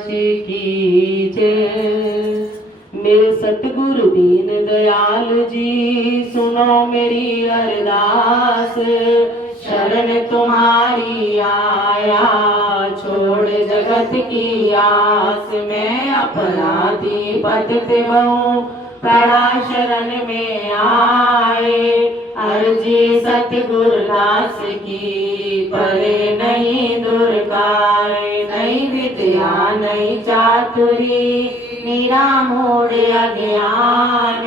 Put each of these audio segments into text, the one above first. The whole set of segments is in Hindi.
की जय। मेरे सतगुरु दीन दयाल जी सुनो मेरी अरदास, शरण तुम्हारी आया छोड़ जगत की आस। मैं अपराधी पद पे हूँ पड़ा शरण में आए, अर्जी सतगुरु दास की परे नहीं दुर्गाए। नहीं विद्या नहीं चातुरी मेरा मोड़ अज्ञान,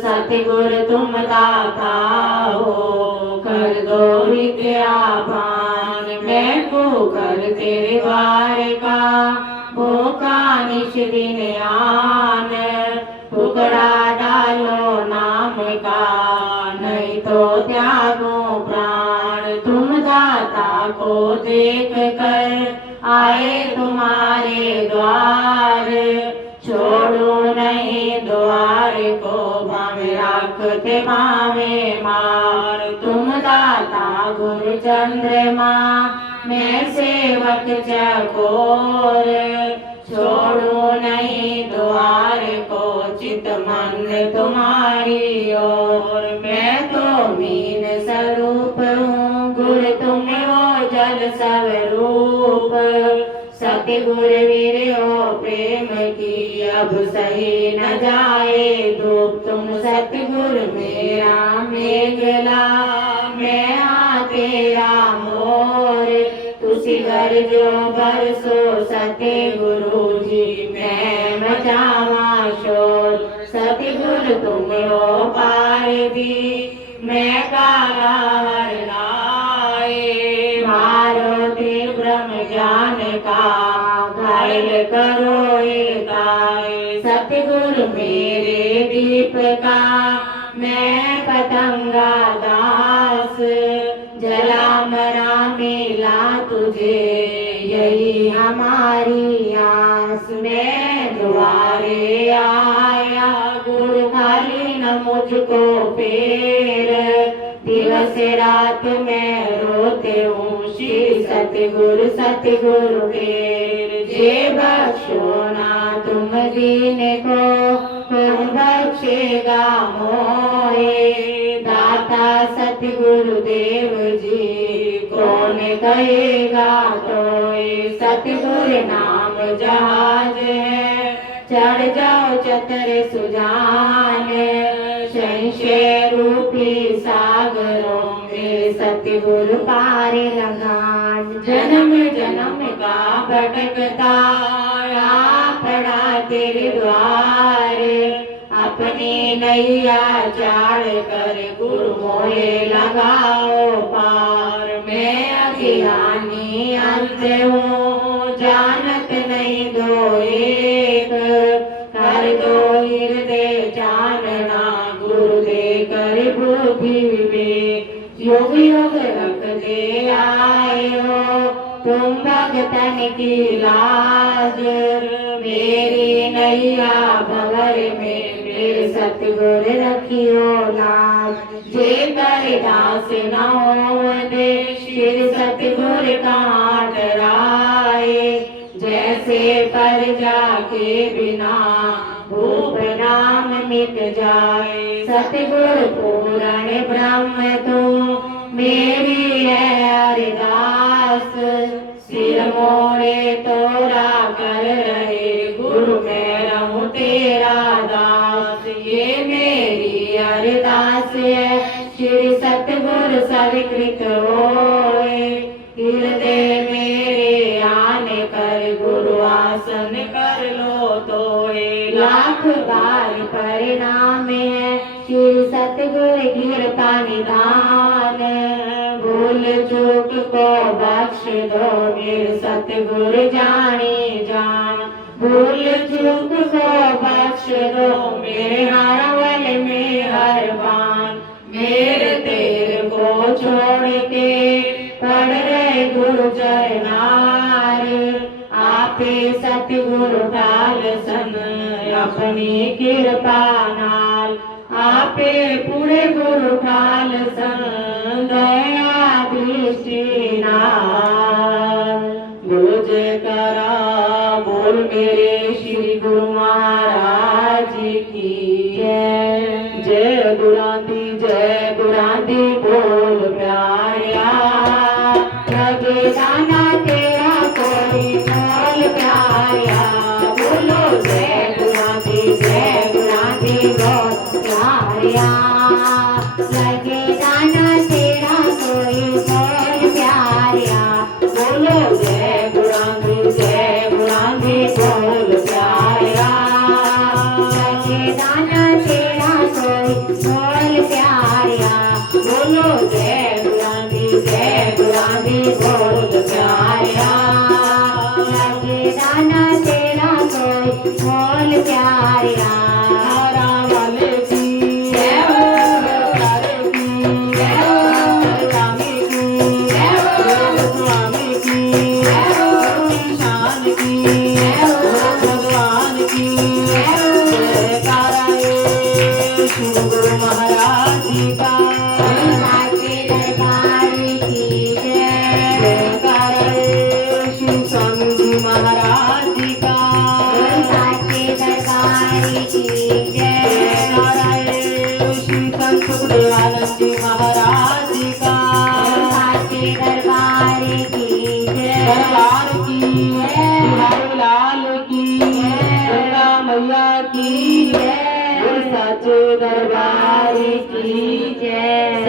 सतगुरु तुम दाता हो कर दो विद्यापान। मैं कर तेरे द्वार का भूखा निश दिन आन, टुकड़ा डालो नाम का नहीं तो त्यागो प्राण। तुम दाता को देख कर आए तुम्हारे द्वार, छोड़ो नहीं द्वार को भावे रखते भावे मार। तुम दाता गुरु चंद्रमा मैं सेवक चकोर, छोड़ो नहीं द्वार को चित मन तुम्हारी ओर। मैं तो मीन स्वरूप हूँ गुरु तुम हो जल स्वरूप, सतगुरु वीर हो प्रेम की अब सही न जाए धूप। तुम सतगुरु मेरा मेघला मैं तेरा मोर, तुसी घर जो बरसो सतगुरु जी मैं मचावा शोर। सतगुरु तुम हो पार भी मैं काला हर लाए, मारो ते ब्रह्म ज्ञान का घायल करो गाय। सतगुरु मेरे दीप का मैं पतंगा दास, जला मरा मिला तुझे यही हमारी आस। मैं द्वारे आया गुरु खाली न मुझको फेर, दिवस रात मैं रोते हूँ श्री सतगुरु सतगुरु फेर। जे बख्शो ना तुम दीन को कौन बख्शेगा मोए, दाता सतगुरु देव जी कौन कहेगा तोए। सतगुरु नाम जहाज है चढ़ जाओ चतर सुजान, संशय रूपी सागरों में सतगुरु पार लगान। जन्म जन्म का भटकता पड़ा तेरे द्वार, अपनी नैया चाड़ कर गुरु मोहे लगाओ पार। मैं अज्ञानी अंध हूँ जानत नहीं दो एक, कर दो हृदय जानना गुरु दे कर बुद्धि विवेक। योग योग रख दे आए हो तुम भगतन की लाज, मेरी नैया भंवर में मेरे सतगुरु रखियो लाज। जे कर दास न हो दे श्री सतगुरु का डराए, जैसे पर जाके बिना भूप नाम मिट जाए। सतगुरु पूर्ण ब्रह्म तू मेरी है अरदास, सिर मोड़े तोरा कर रहे गुरु मैं रहूं तेरा दास। ये मेरी अरदास है श्री सतगुरु स्वीकृत होए, हृदय मेरे आने कर गुरु आसन कर लो तोए। लाख बार परिणाम है श्री सतगुरु कृपा निदान, भूल चूक को बख्श दो मेरे सतगुरु जाने जान। भूल चूक को बख्श दो मेरे हारवल में हरबान, मेरे तेरे को छोड़ के पढ़ रहे गुरु चरनार। आपे सतगुरु डाल सन अपनी कृपा नाल, आपे पूरे गुरु डाल सन दया दृष्टि नाल। गुरु जय करा बोल मेरे श्री गुरु महाराज की जय। जय गुरांदी बोल प्यारा, लगे दाना तेरा कोई मोल प्यारा। बोलो जय गुरांदी बोल प्यारा, लगे दाना तेरा कोई मोल प्यारा। बोलो जय गुरांदी बोल प्यारा, लगे दाना तेरा कोई मोल प्यारा। बोलो जय गुरांदी बोल प्यारा, लगे दाना तेरा कोई मोल प्यारा। हरा वाले की जय हो, प्यारे की जय हो, स्वामी की जय हो, स्वामी की जय हो, शान की जय हो, भगवान की जय हो। जयकारा श्री गुरु महाराज जी का, साचे दरबार की जय। जयकारा श्री स्वामी जी महाराज जी का, साचे दरबार की जय। जयकारा श्री संत सुखदेवानंद जी महाराज जी का, साचे दरबार की जय। दरबार की बिहारी लाल की गंगा मैया की जय। साचे दरबार की जय।